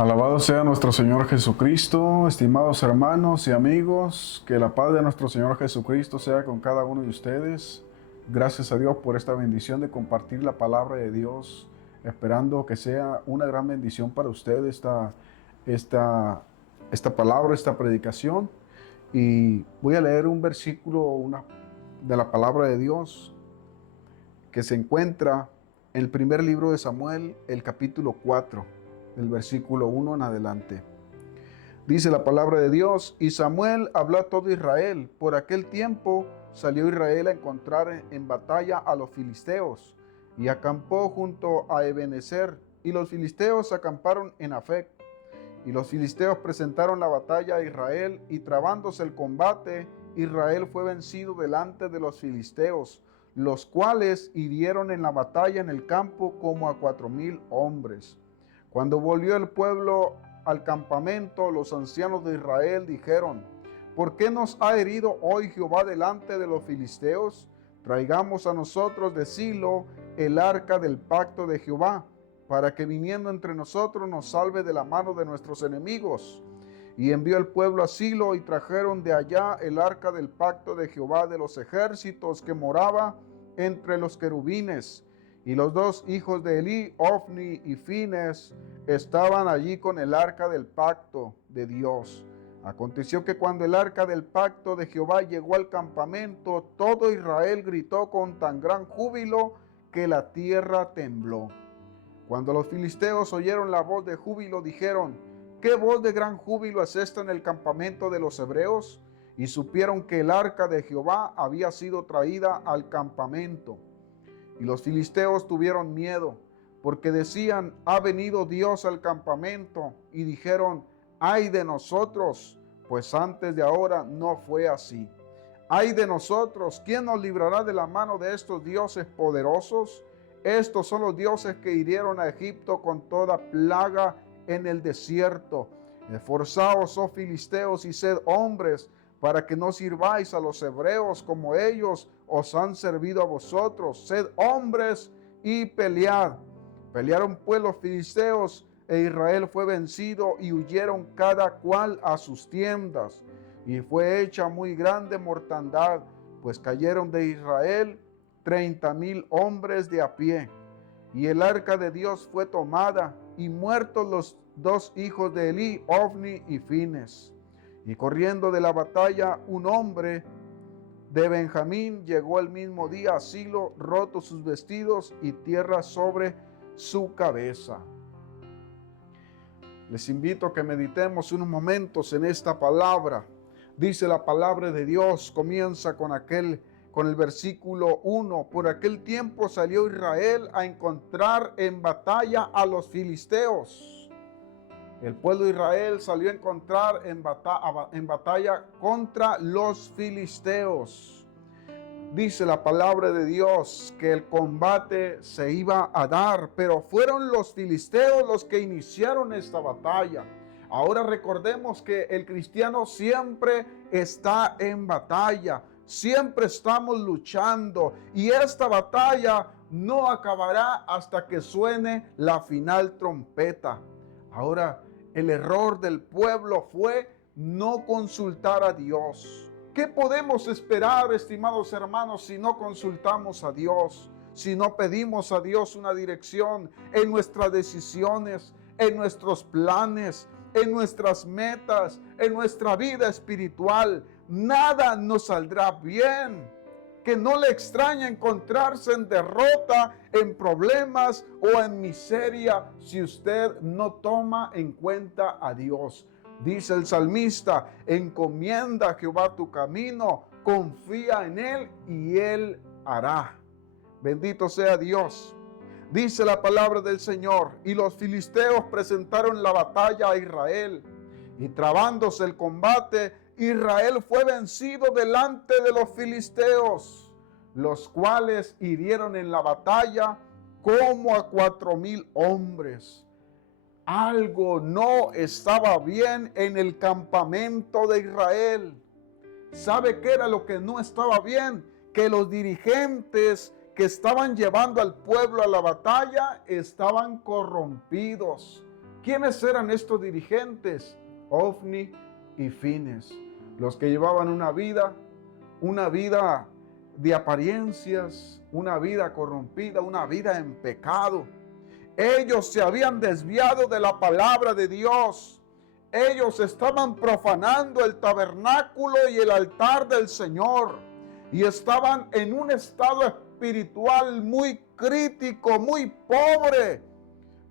Alabado sea nuestro Señor Jesucristo, estimados hermanos y amigos, que la paz de nuestro Señor Jesucristo sea con cada uno de ustedes. Gracias a Dios por esta bendición de compartir la palabra de Dios, esperando que sea una gran bendición para ustedes esta palabra, esta predicación. Y voy a leer un versículo de la palabra de Dios que se encuentra en el primer libro de Samuel, el capítulo 4. El versículo 1 en adelante. Dice la palabra de Dios: y Samuel habló a todo Israel. Por aquel tiempo salió Israel a encontrar en batalla a los filisteos, y acampó junto a Ebenezer, y los filisteos acamparon en Afec. Y los filisteos presentaron la batalla a Israel, y trabándose el combate, Israel fue vencido delante de los filisteos, los cuales hirieron en la batalla en el campo como a 4,000 hombres. Cuando volvió el pueblo al campamento, los ancianos de Israel dijeron: ¿por qué nos ha herido hoy Jehová delante de los filisteos? Traigamos a nosotros de Silo el arca del pacto de Jehová, para que viniendo entre nosotros nos salve de la mano de nuestros enemigos. Y envió el pueblo a Silo, y trajeron de allá el arca del pacto de Jehová de los ejércitos, que moraba entre los querubines. Y los dos hijos de Elí, Ofni y Fines, estaban allí con el arca del pacto de Dios. Aconteció que cuando el arca del pacto de Jehová llegó al campamento, todo Israel gritó con tan gran júbilo que la tierra tembló. Cuando los filisteos oyeron la voz de júbilo, dijeron: ¿qué voz de gran júbilo es esta en el campamento de los hebreos? Y supieron que el arca de Jehová había sido traída al campamento. Y los filisteos tuvieron miedo, porque decían: ha venido Dios al campamento. Y dijeron: ay de nosotros, pues antes de ahora no fue así. Ay de nosotros, ¿quién nos librará de la mano de estos dioses poderosos? Estos son los dioses que hirieron a Egipto con toda plaga en el desierto. Esforzaos, oh filisteos, y sed hombres, para que no sirváis a los hebreos como ellos os han servido a vosotros. Sed hombres y pelead. Pelearon pues los filisteos, e Israel fue vencido, y huyeron cada cual a sus tiendas. Y fue hecha muy grande mortandad, pues cayeron de Israel 30,000 hombres de a pie. Y el arca de Dios fue tomada, y muertos los dos hijos de Elí, Ofni y Fines. Y corriendo de la batalla, un hombre de Benjamín llegó el mismo día a Silo, rotos sus vestidos y tierra sobre su cabeza. Les invito a que meditemos unos momentos en esta palabra. Dice la palabra de Dios, comienza con el versículo 1. Por aquel tiempo salió Israel a encontrar en batalla a los filisteos. El pueblo de Israel salió a encontrar en batalla contra los filisteos. Dice la palabra de Dios que el combate se iba a dar, pero fueron los filisteos los que iniciaron esta batalla. Ahora recordemos que el cristiano siempre está en batalla, siempre estamos luchando, y esta batalla no acabará hasta que suene la final trompeta. Ahora, el error del pueblo fue no consultar a Dios. ¿Qué podemos esperar, estimados hermanos, si no consultamos a Dios? Si no pedimos a Dios una dirección en nuestras decisiones, en nuestros planes, en nuestras metas, en nuestra vida espiritual, nada nos saldrá bien. Que no le extraña encontrarse en derrota, en problemas o en miseria si usted no toma en cuenta a Dios. Dice el salmista: encomienda a Jehová tu camino, confía en Él y Él hará. Bendito sea Dios. Dice la palabra del Señor: y los filisteos presentaron la batalla a Israel, y trabándose el combate, Israel fue vencido delante de los filisteos, los cuales hirieron en la batalla como a 4,000 hombres. Algo no estaba bien en el campamento de Israel. ¿Sabe qué era lo que no estaba bien? Que los dirigentes que estaban llevando al pueblo a la batalla estaban corrompidos. ¿Quiénes eran estos dirigentes? Ofni y Fines, los que llevaban una vida de apariencias, una vida corrompida, una vida en pecado. Ellos se habían desviado de la palabra de Dios. Ellos estaban profanando el tabernáculo y el altar del Señor. Y estaban en un estado espiritual muy crítico, muy pobre.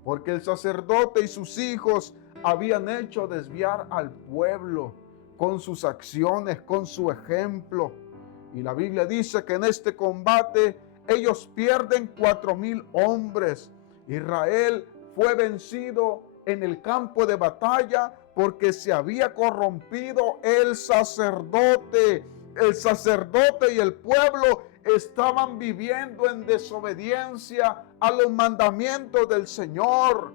Porque el sacerdote y sus hijos habían hecho desviar al pueblo con sus acciones, con su ejemplo. Y la Biblia dice que en este combate ellos pierden 4,000 hombres. Israel fue vencido en el campo de batalla porque se había corrompido el sacerdote. El sacerdote y el pueblo estaban viviendo en desobediencia a los mandamientos del Señor.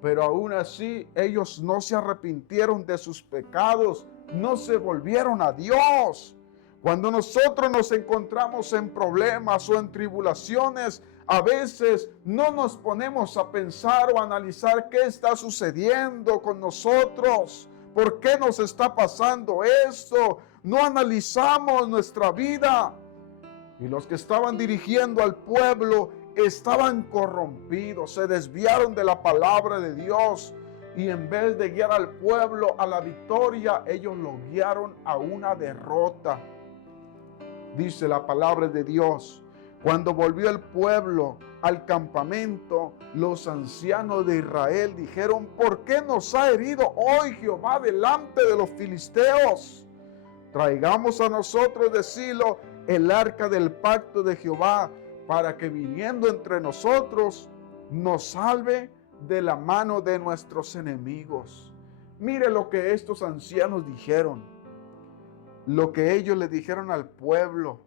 Pero aún así ellos no se arrepintieron de sus pecados, no se volvieron a Dios. Cuando nosotros nos encontramos en problemas o en tribulaciones, a veces no nos ponemos a pensar o a analizar qué está sucediendo con nosotros, por qué nos está pasando esto. No analizamos nuestra vida. Y los que estaban dirigiendo al pueblo estaban corrompidos, se desviaron de la palabra de Dios. Y en vez de guiar al pueblo a la victoria, ellos lo guiaron a una derrota. Dice la palabra de Dios: cuando volvió el pueblo al campamento, los ancianos de Israel dijeron: ¿por qué nos ha herido hoy Jehová delante de los filisteos? Traigamos a nosotros de Silo el arca del pacto de Jehová, para que viniendo entre nosotros nos salve de la mano de nuestros enemigos. Mire lo que estos ancianos dijeron, lo que ellos le dijeron al pueblo.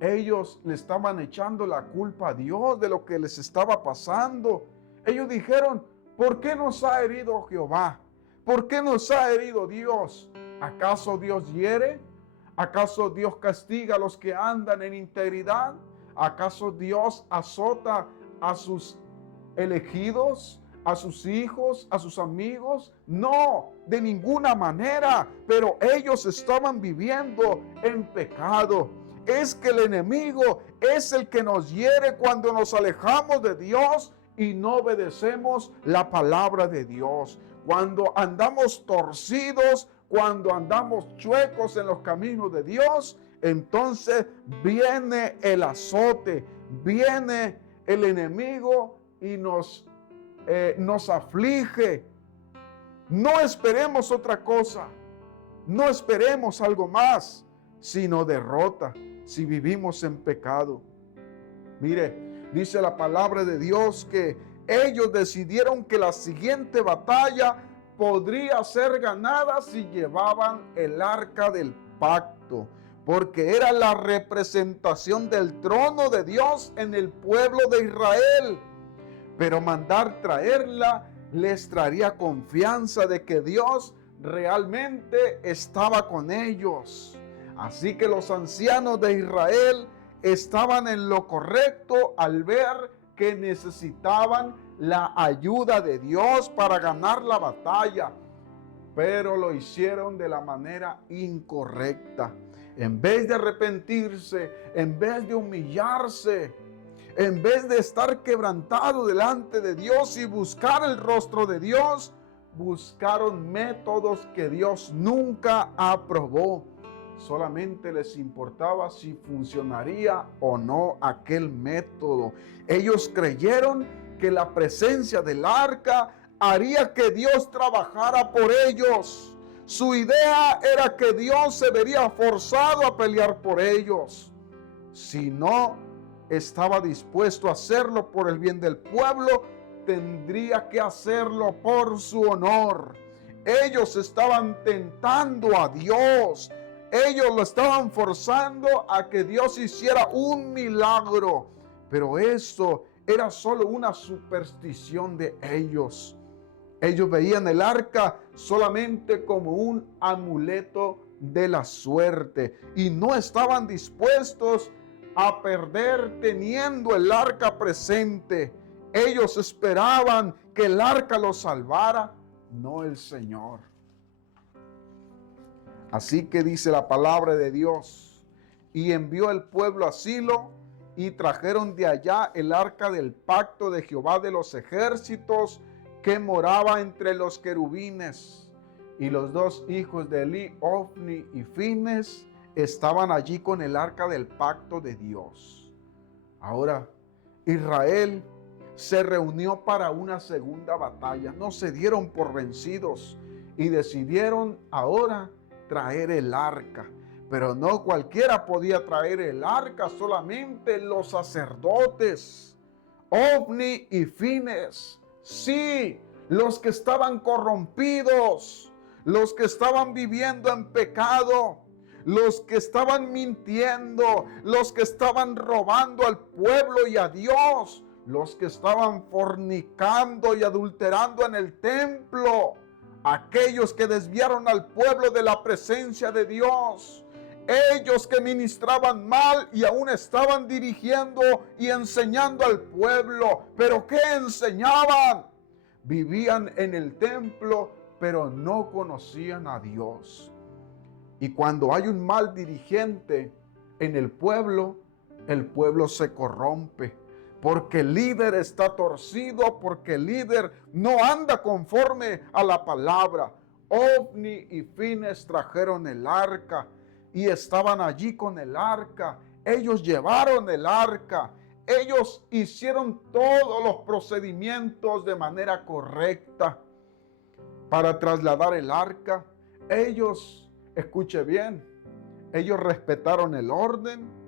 Ellos le estaban echando la culpa a Dios de lo que les estaba pasando. Ellos dijeron: ¿por qué nos ha herido Jehová? ¿Por qué nos ha herido Dios? ¿Acaso Dios hiere? ¿Acaso Dios castiga a los que andan en integridad? ¿Acaso Dios azota a sus elegidos, a sus hijos, a sus amigos? No, de ninguna manera. Pero ellos estaban viviendo en pecado. Es que el enemigo es el que nos hiere cuando nos alejamos de Dios y no obedecemos la palabra de Dios. Cuando andamos torcidos, cuando andamos chuecos en los caminos de Dios, entonces viene el azote, viene el enemigo y nos aflige. No esperemos otra cosa, no esperemos algo más, sino derrota si vivimos en pecado. Mire, dice la palabra de Dios que ellos decidieron que la siguiente batalla podría ser ganada si llevaban el arca del pacto, porque era la representación del trono de Dios en el pueblo de Israel. Pero mandar traerla les traería confianza de que Dios realmente estaba con ellos. Así que los ancianos de Israel estaban en lo correcto al ver que necesitaban la ayuda de Dios para ganar la batalla, pero lo hicieron de la manera incorrecta. En vez de arrepentirse, en vez de humillarse, en vez de estar quebrantado delante de Dios y buscar el rostro de Dios, buscaron métodos que Dios nunca aprobó. Solamente les importaba si funcionaría o no aquel método. Ellos creyeron que la presencia del arca haría que Dios trabajara por ellos. Su idea era que Dios se vería forzado a pelear por ellos. Si no estaba dispuesto a hacerlo por el bien del pueblo, tendría que hacerlo por su honor. Ellos estaban tentando a Dios. Ellos lo estaban forzando a que Dios hiciera un milagro. Pero eso era solo una superstición de ellos. Ellos veían el arca solamente como un amuleto de la suerte y no estaban dispuestos a perder teniendo el arca presente. Ellos esperaban que el arca los salvara, no el Señor. Así que dice la palabra de Dios: y envió el pueblo a Silo, y trajeron de allá el arca del pacto de Jehová de los ejércitos, que moraba entre los querubines. Y los dos hijos de Elí, Ofni y Fines, estaban allí con el arca del pacto de Dios. Ahora, Israel se reunió para una segunda batalla. No se dieron por vencidos y decidieron ahora traer el arca. Pero no cualquiera podía traer el arca, solamente los sacerdotes, Ofni y Fines. Sí, los que estaban corrompidos, los que estaban viviendo en pecado, los que estaban mintiendo, los que estaban robando al pueblo y a Dios, los que estaban fornicando y adulterando en el templo, aquellos que desviaron al pueblo de la presencia de Dios, ellos que ministraban mal y aún estaban dirigiendo y enseñando al pueblo. ¿Pero qué enseñaban? Vivían en el templo, pero no conocían a Dios. Y cuando hay un mal dirigente en el pueblo se corrompe. Porque el líder está torcido, porque el líder no anda conforme a la palabra. Ofni y Fines trajeron el arca y estaban allí con el arca. Ellos llevaron el arca. Ellos hicieron todos los procedimientos de manera correcta para trasladar el arca. Ellos, escuche bien, ellos respetaron el orden.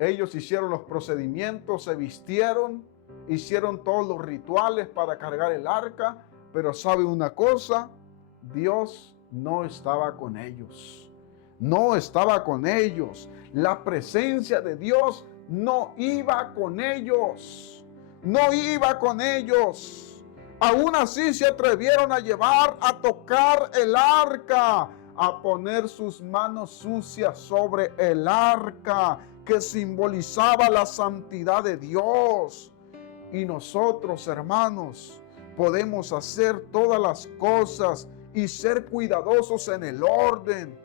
Ellos hicieron los procedimientos, se vistieron, hicieron todos los rituales para cargar el arca. Pero ¿sabe una cosa? Dios no estaba con ellos. No estaba con ellos. La presencia de Dios no iba con ellos. No iba con ellos. Aún así se atrevieron a tocar el arca, a poner sus manos sucias sobre el arca, que simbolizaba la santidad de Dios. Y nosotros, hermanos, podemos hacer todas las cosas y ser cuidadosos en el orden.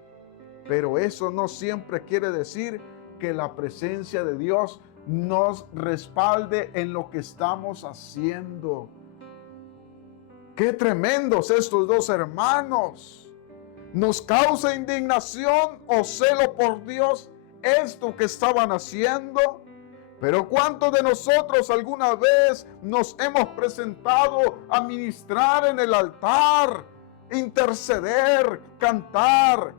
Pero eso no siempre quiere decir que la presencia de Dios nos respalde en lo que estamos haciendo. ¡Qué tremendos estos dos hermanos! ¿Nos causa indignación o celo por Dios esto que estaban haciendo? Pero ¿cuántos de nosotros alguna vez nos hemos presentado a ministrar en el altar, interceder, cantar,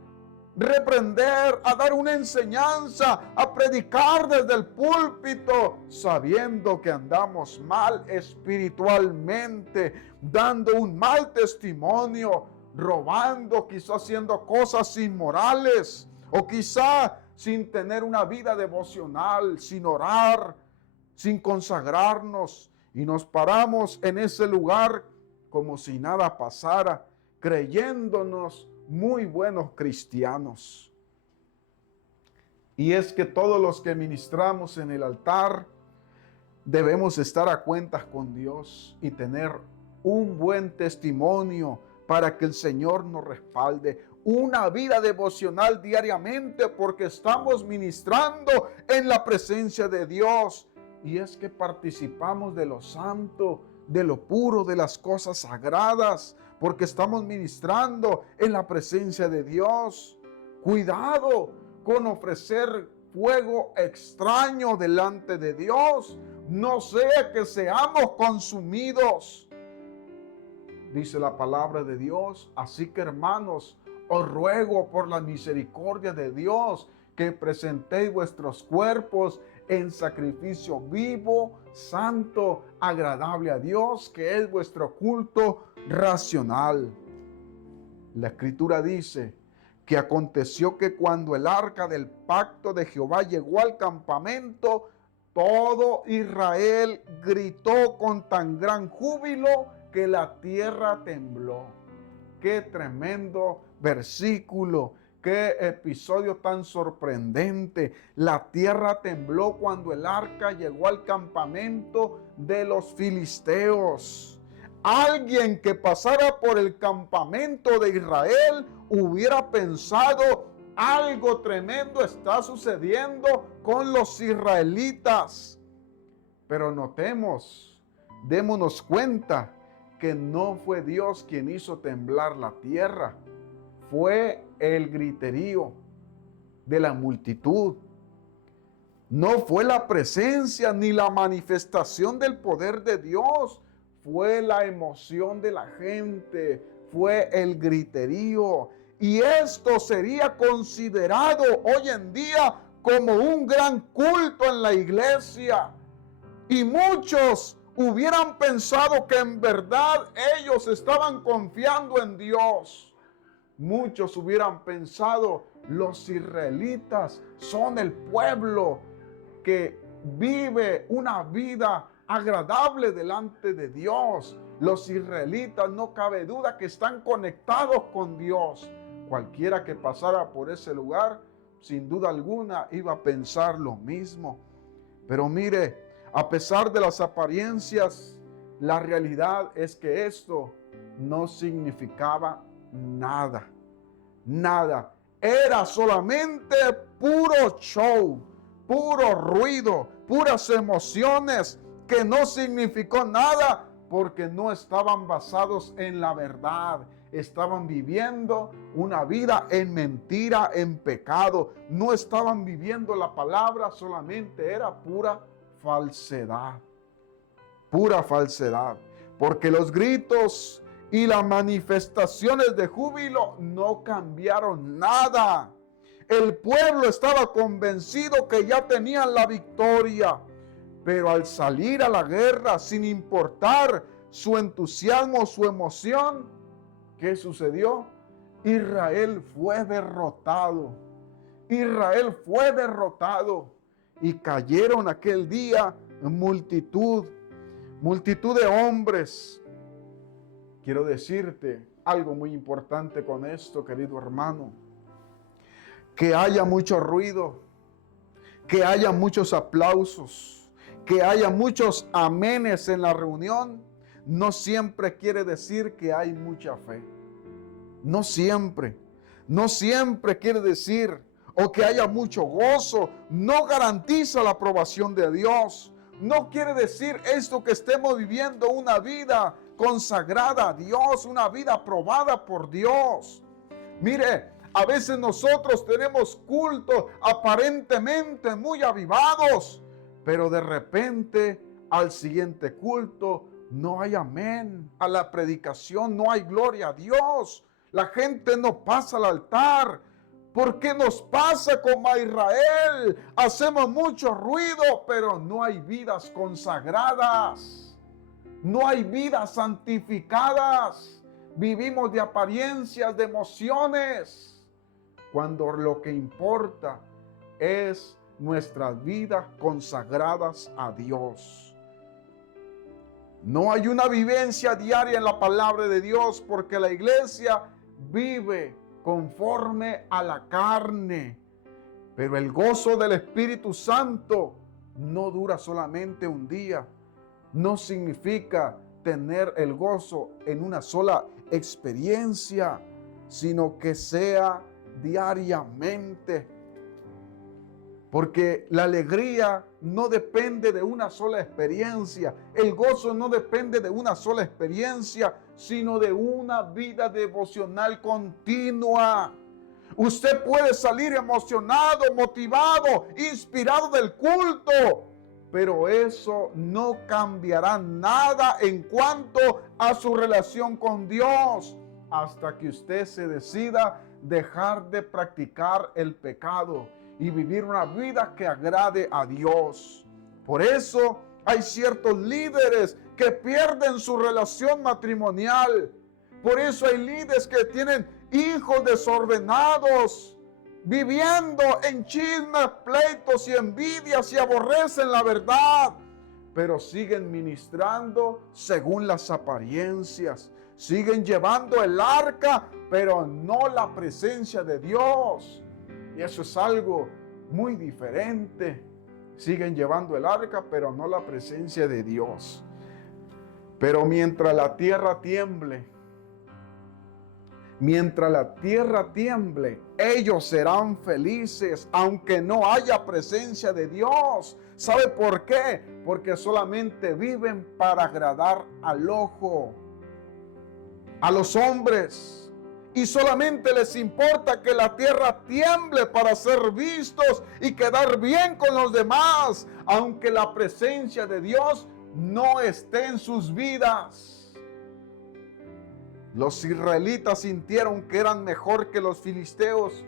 reprender, a dar una enseñanza, a predicar desde el púlpito, sabiendo que andamos mal espiritualmente, dando un mal testimonio, robando, quizá haciendo cosas inmorales, o quizá sin tener una vida devocional, sin orar, sin consagrarnos, y nos paramos en ese lugar como si nada pasara, creyéndonos muy buenos cristianos? Y es que todos los que ministramos en el altar debemos estar a cuentas con Dios y tener un buen testimonio para que el Señor nos respalde. Una vida devocional diariamente, porque estamos ministrando en la presencia de Dios. Y es que participamos de lo santo, de lo puro, de las cosas sagradas, porque estamos ministrando en la presencia de Dios. Cuidado con ofrecer fuego extraño delante de Dios, no sea que seamos consumidos. Dice la palabra de Dios: así que, hermanos, os ruego por la misericordia de Dios que presentéis vuestros cuerpos en sacrificio vivo, santo, agradable a Dios, que es vuestro culto racional. La Escritura dice que aconteció que cuando el arca del pacto de Jehová llegó al campamento, todo Israel gritó con tan gran júbilo que la tierra tembló. Qué tremendo versículo Qué episodio tan sorprendente. La tierra tembló cuando el arca llegó al campamento de los filisteos. Alguien que pasara por el campamento de Israel hubiera pensado: algo tremendo está sucediendo con los israelitas. Pero démonos cuenta que no fue Dios quien hizo temblar la tierra. Fue el griterío de la multitud. No fue la presencia ni la manifestación del poder de Dios. Fue la emoción de la gente. Fue el griterío. Y esto sería considerado hoy en día como un gran culto en la iglesia. Y muchos hubieran pensado que en verdad ellos estaban confiando en Dios. Muchos hubieran pensado: los israelitas son el pueblo que vive una vida agradable delante de Dios. Los israelitas, no cabe duda que están conectados con Dios. Cualquiera que pasara por ese lugar, sin duda alguna, iba a pensar lo mismo. Pero mire, a pesar de las apariencias, la realidad es que esto no significaba nada. Nada. Era solamente puro show, puro ruido, puras emociones que no significó nada porque no estaban basados en la verdad. Estaban viviendo una vida en mentira, en pecado. No estaban viviendo la palabra, solamente era pura falsedad. Pura falsedad. Porque los gritos y las manifestaciones de júbilo no cambiaron nada. El pueblo estaba convencido que ya tenían la victoria. Pero al salir a la guerra, sin importar su entusiasmo, su emoción, ¿qué sucedió? Israel fue derrotado. Israel fue derrotado. Y cayeron aquel día multitud de hombres. Quiero decirte algo muy importante con esto, querido hermano. Que haya mucho ruido, que haya muchos aplausos, que haya muchos amenes en la reunión, no siempre quiere decir que hay mucha fe. No siempre quiere decir, o que haya mucho gozo, no garantiza la aprobación de Dios. No quiere decir esto que estemos viviendo una vida consagrada a Dios, una vida aprobada por Dios. Mire, a veces nosotros tenemos cultos aparentemente muy avivados, pero de repente al siguiente culto no hay amén. A la predicación no hay gloria a Dios. La gente no pasa al altar. ¿Por qué nos pasa como a Israel? Hacemos mucho ruido, pero no hay vidas consagradas. No hay vidas santificadas. Vivimos de apariencias, de emociones, cuando lo que importa es nuestras vidas consagradas a Dios. No hay una vivencia diaria en la palabra de Dios, porque la iglesia vive conforme a la carne. Pero el gozo del Espíritu Santo no dura solamente un día. No significa tener el gozo en una sola experiencia, sino que sea diariamente. Porque la alegría no depende de una sola experiencia. El gozo no depende de una sola experiencia, sino de una vida devocional continua. Usted puede salir emocionado, motivado, inspirado del culto, pero eso no cambiará nada en cuanto a su relación con Dios, hasta que usted se decida dejar de practicar el pecado y vivir una vida que agrade a Dios. Por eso hay ciertos líderes que pierden su relación matrimonial. Por eso hay líderes que tienen hijos desordenados, viviendo en chismes, pleitos y envidias, y aborrecen la verdad. pero siguen ministrando según las apariencias. Siguen llevando el arca, pero no la presencia de Dios. Y eso es algo muy diferente. Siguen llevando el arca, pero no la presencia de Dios. Pero mientras la tierra tiemble, ellos serán felices, aunque no haya presencia de Dios. ¿Sabe por qué? Porque solamente viven para agradar al ojo, a los hombres. Y solamente les importa que la tierra tiemble para ser vistos y quedar bien con los demás, aunque la presencia de Dios no esté en sus vidas. Los israelitas sintieron que eran mejor que los filisteos,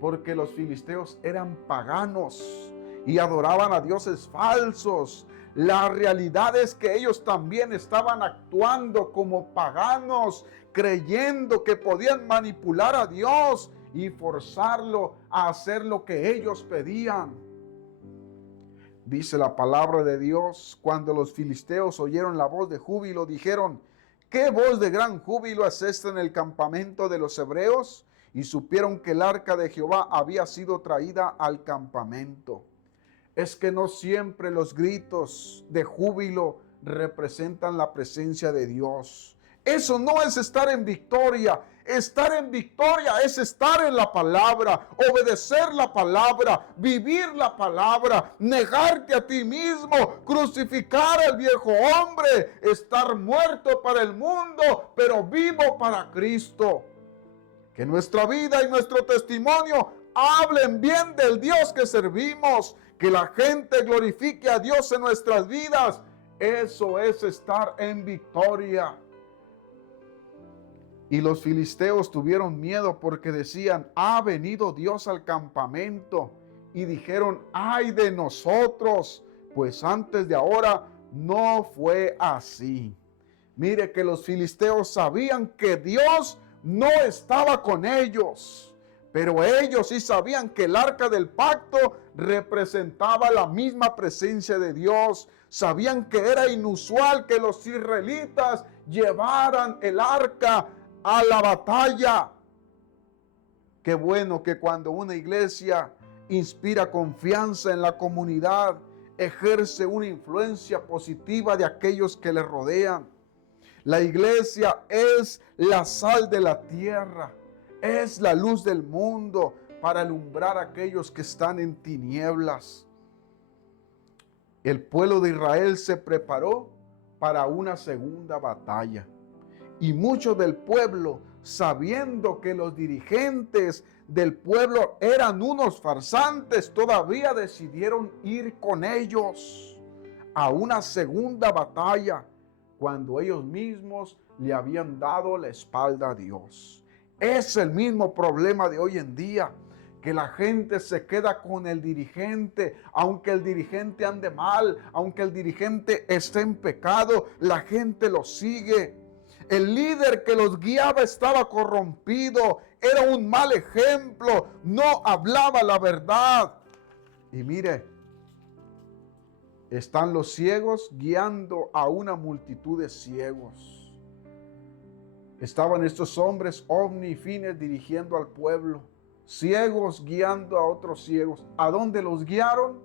porque los filisteos eran paganos y adoraban a dioses falsos. La realidad es que ellos también estaban actuando como paganos, creyendo que podían manipular a Dios y forzarlo a hacer lo que ellos pedían. Dice la palabra de Dios: cuando los filisteos oyeron la voz de júbilo, dijeron: ¿qué voz de gran júbilo es esta en el campamento de los hebreos? Y supieron que el arca de Jehová había sido traída al campamento. Es que no siempre los gritos de júbilo representan la presencia de Dios. Eso no es estar en victoria. Estar en victoria es estar en la palabra, obedecer la palabra, vivir la palabra, negarte a ti mismo, crucificar al viejo hombre, estar muerto para el mundo, pero vivo para Cristo. Que nuestra vida y nuestro testimonio hablen bien del Dios que servimos, que la gente glorifique a Dios en nuestras vidas. Eso es estar en victoria. Y los filisteos tuvieron miedo porque decían: ha venido Dios al campamento. Y dijeron: ay de nosotros, pues antes de ahora no fue así. Mire que los filisteos sabían que Dios no estaba con ellos, pero ellos sí sabían que el arca del pacto representaba la misma presencia de Dios. Sabían que era inusual que los israelitas llevaran el arca a la batalla. Qué bueno que cuando una iglesia inspira confianza en la comunidad, ejerce una influencia positiva de aquellos que le rodean. La iglesia es la sal de la tierra, es la luz del mundo para alumbrar a aquellos que están en tinieblas. El pueblo de Israel se preparó para una segunda batalla. Y muchos del pueblo, sabiendo que los dirigentes del pueblo eran unos farsantes, todavía decidieron ir con ellos a una segunda batalla, cuando ellos mismos le habían dado la espalda a Dios. Es el mismo problema de hoy en día, que la gente se queda con el dirigente, aunque el dirigente ande mal, aunque el dirigente esté en pecado, la gente lo sigue. El líder que los guiaba estaba corrompido, era un mal ejemplo, no hablaba la verdad. Y mire, están los ciegos guiando a una multitud de ciegos. Estaban estos hombres ovni y fines dirigiendo al pueblo, ciegos guiando a otros ciegos. ¿A dónde los guiaron?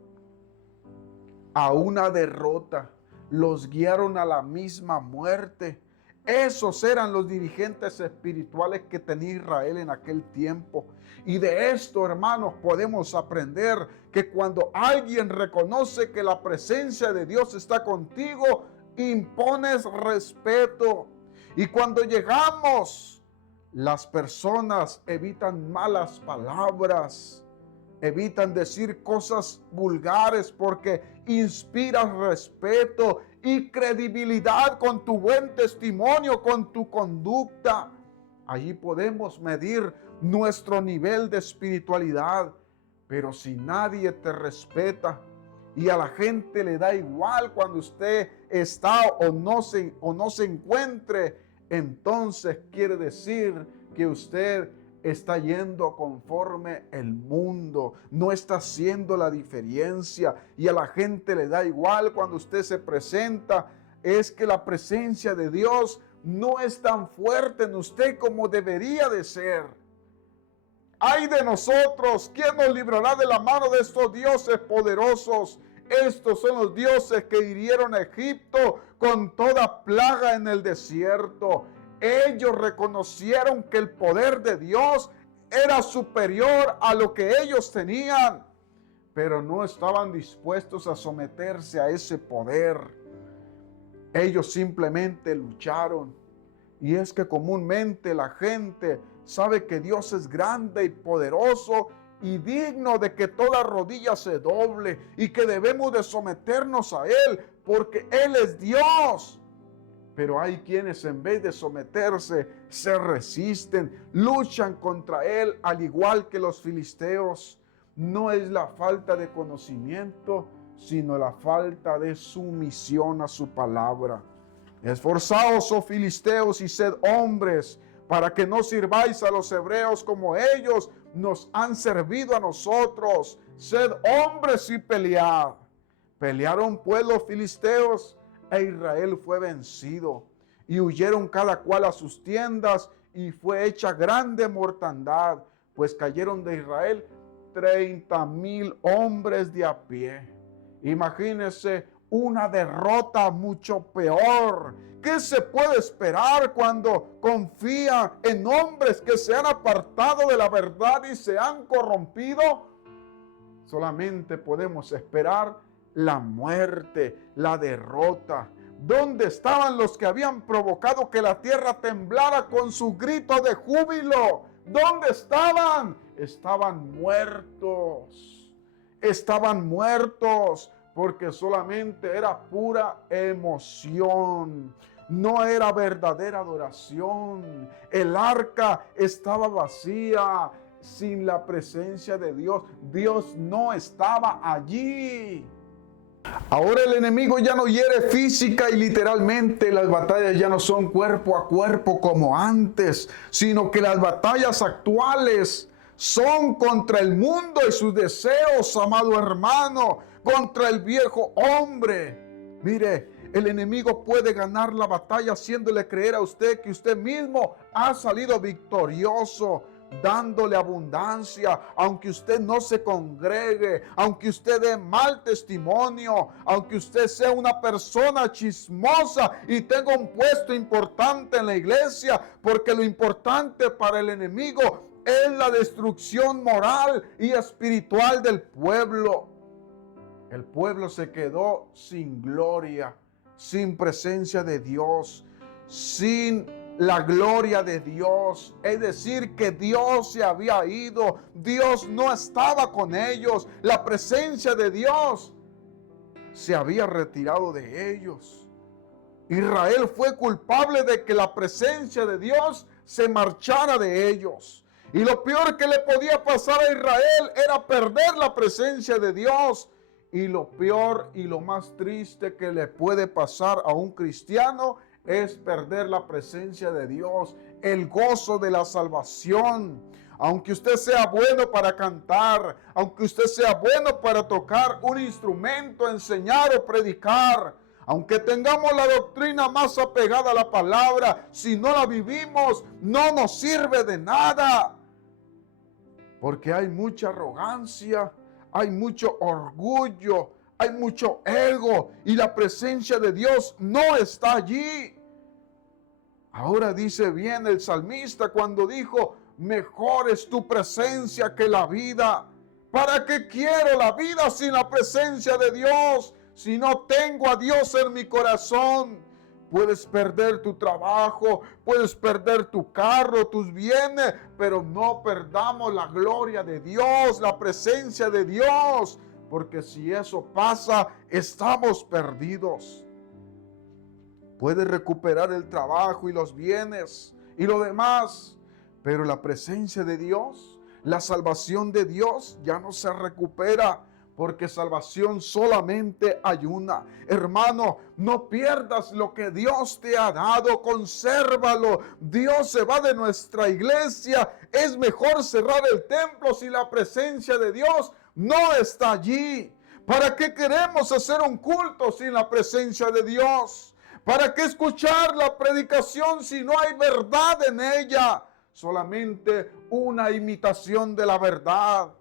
A una derrota. Los guiaron a la misma muerte. Esos eran los dirigentes espirituales que tenía Israel en aquel tiempo. Y de esto, hermanos, podemos aprender que cuando alguien reconoce que la presencia de Dios está contigo, impones respeto. Y cuando llegamos, las personas evitan malas palabras, evitan decir cosas vulgares, porque inspiras respeto y credibilidad con tu buen testimonio, con tu conducta. Allí podemos medir nuestro nivel de espiritualidad. Pero si nadie te respeta y a la gente le da igual cuando usted está o no se encuentre, entonces quiere decir que usted está yendo conforme el mundo, no está haciendo la diferencia y a la gente le da igual cuando usted se presenta. Es que la presencia de Dios no es tan fuerte en usted como debería de ser. ¡Ay de nosotros! ¿Quién nos librará de la mano de estos dioses poderosos? Estos son los dioses que hirieron a Egipto con toda plaga en el desierto. Ellos reconocieron que el poder de Dios era superior a lo que ellos tenían, pero no estaban dispuestos a someterse a ese poder. Ellos simplemente lucharon. Y es que comúnmente la gente sabe que Dios es grande y poderoso y digno de que toda rodilla se doble y que debemos de someternos a Él porque Él es Dios. Pero hay quienes en vez de someterse se resisten, luchan contra Él al igual que los filisteos. No es la falta de conocimiento, sino la falta de sumisión a su palabra. Esforzaos, oh filisteos, y sed hombres, para que no sirváis a los hebreos como ellos nos han servido a nosotros. Sed hombres y pelead. Pelearon pues los filisteos, e Israel fue vencido. Y huyeron cada cual a sus tiendas, y fue hecha grande mortandad, pues cayeron de Israel 30,000 hombres de a pie. Imagínense una derrota mucho peor. ¿Qué se puede esperar cuando confía en hombres que se han apartado de la verdad y se han corrompido? Solamente podemos esperar la muerte, la derrota. ¿Dónde estaban los que habían provocado que la tierra temblara con su grito de júbilo? ¿Dónde estaban? Estaban muertos. Estaban muertos porque solamente era pura emoción. No era verdadera adoración. El arca estaba vacía, sin la presencia de Dios. Dios no estaba allí. Ahora el enemigo ya no hiere física y literalmente. Las batallas ya no son cuerpo a cuerpo como antes, sino que las batallas actuales son contra el mundo y sus deseos, amado hermano, contra el viejo hombre. Mire, el enemigo puede ganar la batalla haciéndole creer a usted que usted mismo ha salido victorioso, dándole abundancia, aunque usted no se congregue, aunque usted dé mal testimonio, aunque usted sea una persona chismosa y tenga un puesto importante en la iglesia, porque lo importante para el enemigo es la destrucción moral y espiritual del pueblo. El pueblo se quedó sin gloria, sin presencia de Dios, sin la gloria de Dios. Es decir, que Dios se había ido. Dios no estaba con ellos. La presencia de Dios se había retirado de ellos. Israel fue culpable de que la presencia de Dios se marchara de ellos. Y lo peor que le podía pasar a Israel era perder la presencia de Dios. Y lo peor y lo más triste que le puede pasar a un cristiano es perder la presencia de Dios, el gozo de la salvación. Aunque usted sea bueno para cantar, aunque usted sea bueno para tocar un instrumento, enseñar o predicar, aunque tengamos la doctrina más apegada a la palabra, si no la vivimos, no nos sirve de nada. Porque hay mucha arrogancia, hay mucho orgullo, hay mucho ego y la presencia de Dios no está allí. Ahora dice bien el salmista cuando dijo: mejor es tu presencia que la vida. ¿Para qué quiero la vida sin la presencia de Dios? Si no tengo a Dios en mi corazón. Puedes perder tu trabajo, puedes perder tu carro, tus bienes, pero no perdamos la gloria de Dios, la presencia de Dios, porque si eso pasa, estamos perdidos. Puedes recuperar el trabajo y los bienes y lo demás, pero la presencia de Dios, la salvación de Dios ya no se recupera, porque salvación solamente hay una. Hermano, no pierdas lo que Dios te ha dado, consérvalo. Dios se va de nuestra iglesia. Es mejor cerrar el templo si la presencia de Dios no está allí. ¿Para qué queremos hacer un culto sin la presencia de Dios? ¿Para qué escuchar la predicación si no hay verdad en ella? Solamente una imitación de la verdad.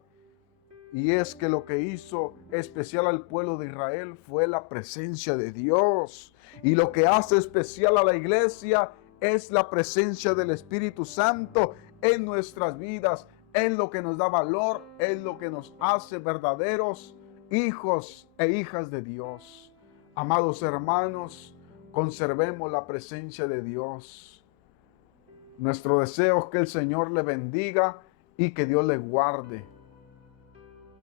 Y es que lo que hizo especial al pueblo de Israel fue la presencia de Dios. Y lo que hace especial a la iglesia es la presencia del Espíritu Santo en nuestras vidas. Es lo que nos da valor, es lo que nos hace verdaderos hijos e hijas de Dios. Amados hermanos, conservemos la presencia de Dios. Nuestro deseo es que el Señor le bendiga y que Dios le guarde.